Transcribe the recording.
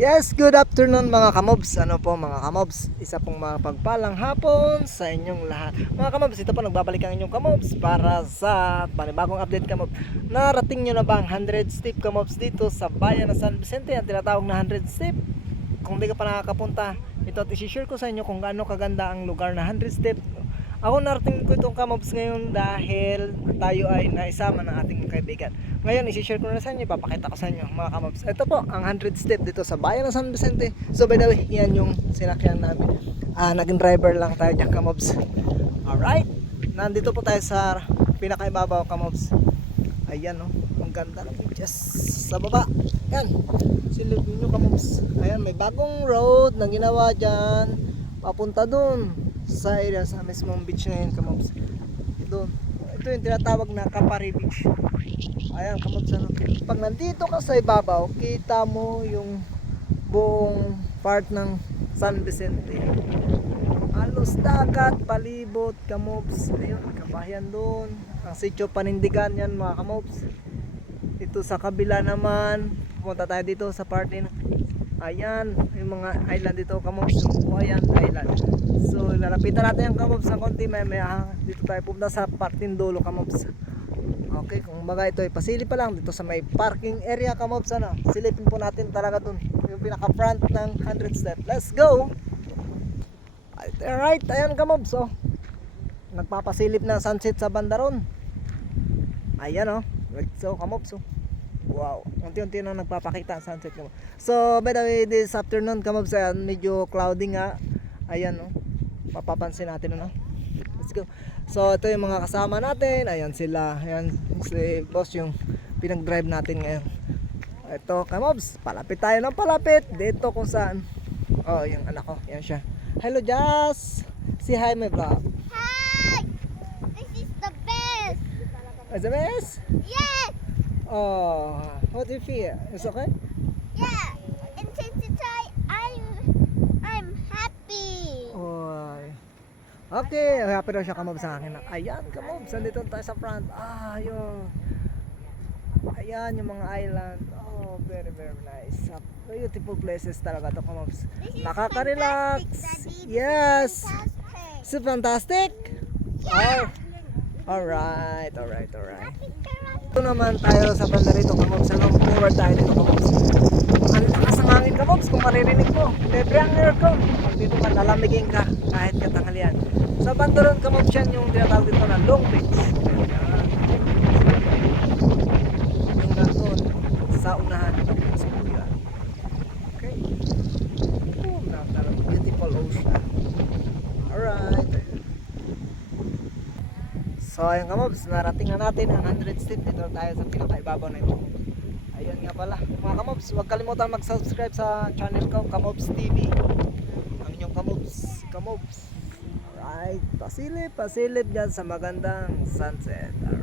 Yes, good afternoon mga kamobs. Ano po mga kamobs? Isa pong mapagpalang hapon sa inyong lahat. Mga kamobs, ito po nagbabalik ang inyong kamobs para sa panibagong update kamobs. Narating nyo na ba ang 100 step kamobs dito sa bayan ng San Vicente? Ang tinatawag na 100 step. Kung di ka pa nakakapunta, ito at isi-share ko sa inyo kung gaano kaganda ang lugar na 100 step. Ako narating ko itong kamobs ngayon dahil tayo ay naisama ng ating kaibigan. Ngayon isi-share ko na sa inyo, ipapakita ko sa inyo mga kamobs. Ito po ang 100 step dito sa bayan ng San Vicente. So by the way, yan yung sinakyan namin. Naging driver lang tayo dyan kamobs. Alright, nandito po tayo sa pinakaibabaw kamobs. Ayan ang ganda ng beaches sa baba. Yan, silip nyo kamobs. Ayan, may bagong road na ginawa dyan papunta dun sa area, sa mismong beach na yun kamobs. Doon, ito yung tinatawag na Kapari Beach. Ayan kamobs, pag nandito ka sa ibabaw, kita mo yung buong part ng San Vicente. Halos dagat, palibot kamobs. Ayun, kabahayan doon. Ang sitio Panindigan yan mga kamobs. Ito sa kabila naman, pumunta tayo dito sa part din. Ayan, yung mga island dito kamobs, yung Buhayan Island. So lalapitan natin yung kamobs ng konti, may dito tayo pupunta sa parting dulo kamobs. Okay, kung baga ito ay pasilip pa lang dito sa may parking area kamobs, silipin po natin talaga dun yung pinaka front ng 100 step. Let's go! Alright, ayan kamobs, nagpapasilip ng sunset sa bandaron. Ayan so kamobs, wow, unti-unti na nagpapakita ang sunset kamobs. So by the way, this afternoon kamobs, medyo cloudy nga. Ayan papapansin natin let's go. So ito yung mga kasama natin. Ayan sila, ayan si boss yung pinag-drive natin ngayon. Ito kamobs, palapit tayo ng palapit dito kung saan yung anak ko, yan siya. Hello Jazz, say hi my vlog. Hi! This is the best! Is the best? Yes! Oh, what do you feel? It's okay? Yeah! And since it's I'm happy! Oh, okay, happy daw siya kamobs sa akin. Ayan kamobs, nandito tayo sa front. Ayan yung mga island. Oh, very very nice. Beautiful places talaga to kamobs. This is Nakaka-relax. fantastic, Daddy. Yes. This is fantastic. Is it fantastic? Yeah. Alright. Ito naman tayo sa banda rito kamobs. Forward tayo dito kamobs. Ang lakas ng hangin kamobs kung maririnig mo. Libre ang aircon. Dito ka lalamigin ka kahit katanghalian. Sa banda ron kamobs yan yung tinatawag dito na Long Beach. Ayan. Hanggang doon sa unahan. Okay. Beautiful ocean. Alright. So ayun kamobs, narating na natin ang 100 step. Dito tayo sa pinakaibabaw na ito. Ayun nga pala mga kamobs, huwag kalimutan mag-subscribe sa channel ko, Kamobs TV. Ang inyong kamobs. Alright, pasilip dyan sa magandang sunset. Alright.